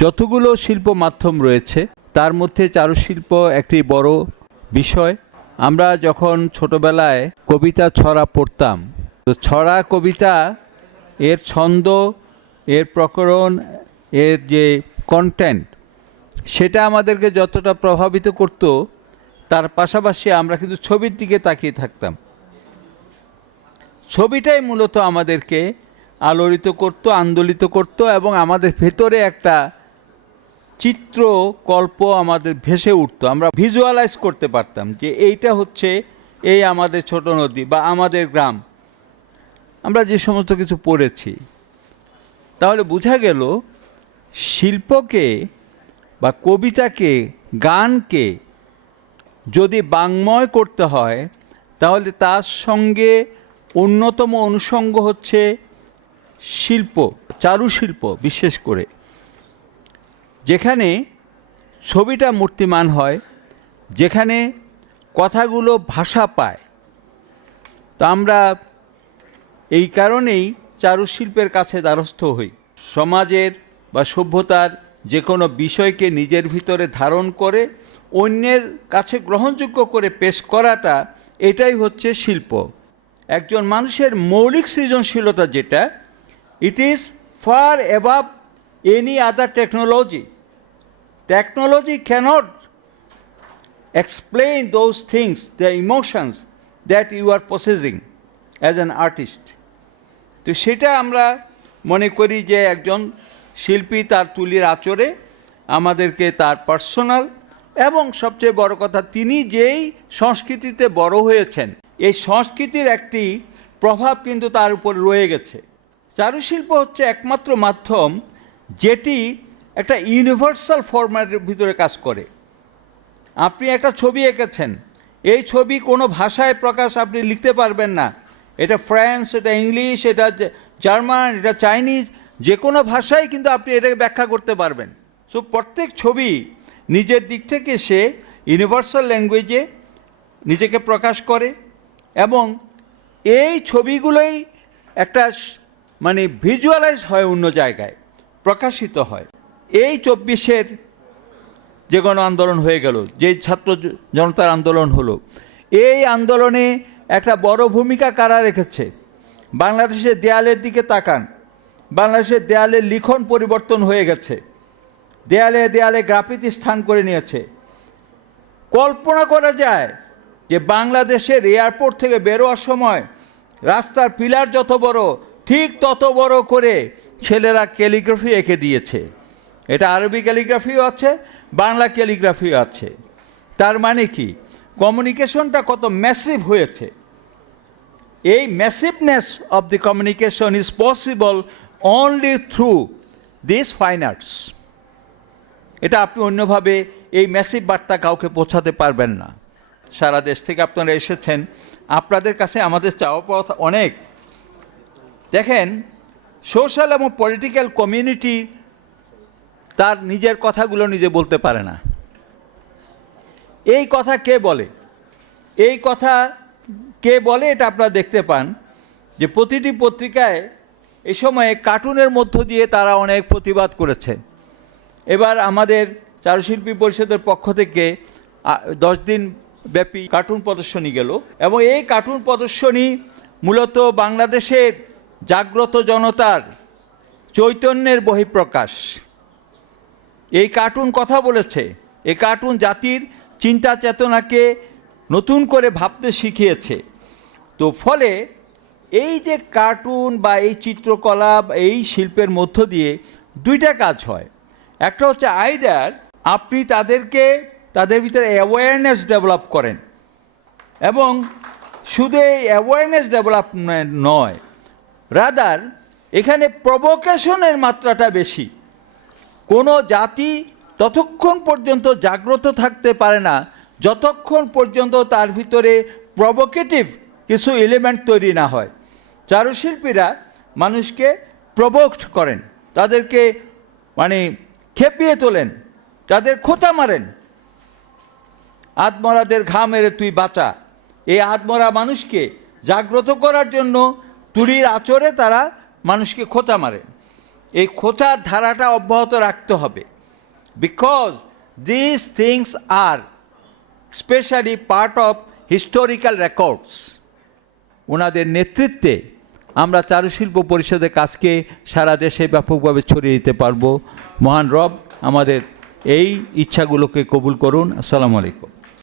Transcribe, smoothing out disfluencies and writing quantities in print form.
যতগুলো শিল্প মাধ্যম রয়েছে তার মধ্যে চারুশিল্প একটি বড় বিষয়। আমরা যখন ছোটবেলায় কবিতা ছড়া পড়তাম, তো ছড়া কবিতা এর ছন্দ, এর প্রকরণ, এর যে কন্টেন্ট, সেটা আমাদেরকে যতটা প্রভাবিত করত, তার পাশাপাশি আমরা কিন্তু ছবির দিকে তাকিয়ে থাকতাম। ছবিটাই মূলত আমাদেরকে আলোড়িত করত, আন্দোলিত করত, এবং আমাদের ভেতরে একটা চিত্রকল্প আমাদের ভেসে উঠতো। আমরা ভিজুয়ালাইজ করতে পারতাম যে এইটা হচ্ছে এই আমাদের ছোট নদী বা আমাদের গ্রাম, আমরা যে সমস্ত কিছু পড়েছি। তাহলে বোঝা গেল শিল্পকে বা কবিতাকে, গানকে যদি বাংময় করতে হয়, তাহলে তার সঙ্গে অন্যতম অনুষঙ্গ হচ্ছে শিল্প, চারুশিল্প বিশেষ করে, যেখানে ছবিটা মূর্তিমান হয়, যেখানে কথাগুলো ভাষা পায়। তো আমরা এই কারণেই চারুশিল্পের কাছে দ্বারস্থ হই। সমাজের বা সভ্যতার যে কোনো বিষয়কে নিজের ভিতরে ধারণ করে অন্যের কাছে গ্রহণযোগ্য করে পেশ করাটা, এটাই হচ্ছে শিল্প। একজন মানুষের মৌলিক সৃজনশীলতা যেটা, it is far above any other technology. Technology cannot explain those things, the emotions that you are possessing as an artist. তো সেটা আমরা মনে করি যে একজন শিল্পী তার তুলির আঁচড়ে আমাদেরকে তার পার্সোনাল, এবং সবচেয়ে বড় কথা, তিনি যেই সংস্কৃতিতে বড় হয়েছেন, এই সংস্কৃতির একটি প্রভাব কিন্তু তার উপর রয়ে গেছে। চারুশিল্প হচ্ছে একমাত্র মাধ্যম যেটি একটা ইউনিভার্সাল ফরম্যাটের ভিতরে কাজ করে। আপনি একটা ছবি এঁকেছেন, এই ছবি কোনো ভাষায় প্রকাশ আপনি লিখতে পারবেন না। এটা ফ্রেঞ্চ, এটা ইংলিশ, এটা জার্মান, এটা চাইনিজ, যে কোনো ভাষায় কিন্তু আপনি এটাকে ব্যাখ্যা করতে পারবেন। সো প্রত্যেক ছবি নিজের দিক থেকে সে ইউনিভার্সাল ল্যাঙ্গুয়েজে নিজেকে প্রকাশ করে, এবং এই ছবিগুলোই একটা মানে ভিজুয়ালাইজ হয়, অন্য জায়গায় প্রকাশিত হয়। এই 24-এর যে গণ আন্দোলন হয়ে গেল, যে ছাত্র জনতার আন্দোলন হলো, এই আন্দোলনে একটা বড় ভূমিকা কারা রেখেছে? বাংলাদেশের দেয়ালের দিকে তাকান, বাংলাদেশের দেয়ালের লিখন পরিবর্তন হয়ে গেছে, দেয়ালে দেয়ালে গ্রাফিতি স্থান করে নিয়েছে। কল্পনা করা যায় যে বাংলাদেশের এয়ারপোর্ট থেকে বেরোয়ার সময় রাস্তার পিলার যত বড়, ঠিক তত বড় করে ছেলেরা ক্যালিগ্রাফি এঁকে দিয়েছে। এটা আরবি ক্যালিগ্রাফিও আছে, বাংলা ক্যালিগ্রাফিও আছে। তার মানে কি, কমিউনিকেশনটা কত ম্যাসিভ হয়েছে। এই massiveness of the communication is possible only through this fine arts. এটা আপনি অন্যভাবে এই ম্যাসিভ বার্তা কাউকে পৌঁছাতে পারবেন না। সারা দেশ থেকে আপনারা এসেছেন, আপনাদের কাছে আমাদের চাওয়া পাওয়া অনেক। দেখেন, সোশ্যাল এবং পলিটিক্যাল কমিউনিটি তার নিজের কথাগুলো নিজে বলতে পারে না। এই কথা কে বলে? এই কথা কে বলে এটা আপনারা দেখতে পান যে প্রতিটি পত্রিকায় এ সময়ে কার্টুনের মধ্য দিয়ে তারা অনেক প্রতিবাদ করেছে। এবার আমাদের চারুশিল্পী পরিষদের পক্ষ থেকে 10 দিন ব্যাপী কার্টুন প্রদর্শনী গেল, এবং এই কার্টুন প্রদর্শনী মূলত বাংলাদেশের জাগ্রত জনতার চৈতন্যের বহিঃপ্রকাশ। এই কার্টুন কথা বলেছে, এই কার্টুন জাতির চিন্তা চেতনাকে নতুন করে ভাবতে শিখিয়েছে। তো ফলে এই যে কার্টুন বা এই চিত্রকলা, এই শিল্পের মধ্য দিয়ে দুইটা কাজ হয়। একটা হচ্ছে আইদার আপনি তাদেরকে, তাদের ভিতরে অ্যাওয়ারনেস ডেভেলপ করেন, এবং শুধু এই অ্যাওয়ারনেস ডেভেলপমেন্ট নয়, রাদার এখানে প্রভোকেশনের মাত্রাটা বেশি। কোনো জাতি ততক্ষণ পর্যন্ত জাগ্রত থাকতে পারে না যতক্ষণ পর্যন্ত তার ভিতরে প্রভোকেটিভ কিছু এলিমেন্ট তৈরি না হয়। চারুশিল্পীরা মানুষকে প্রভোকড করেন, তাদেরকে মানে খেপিয়ে তোলেন, তাদের খোঁচা মারেন। আদমরাদের ঘা মেরে তুই বাঁচা, এই আদমরা মানুষকে জাগ্রত করার জন্য তুলির আঁচড়ে তারা মানুষকে খোঁচা মারে। এই খোঁচার ধারাটা অব্যাহত রাখতে হবে, because this things are specially part of historical records. ওনাদের নেতৃত্বে আমরা চারুশিল্প পরিষদের কাজকে সারা দেশে ব্যাপকভাবে ছড়িয়ে দিতে পারবো। মহান রব আমাদের এই ইচ্ছাগুলোকে কবুল করুন। আসসালামু আলাইকুম।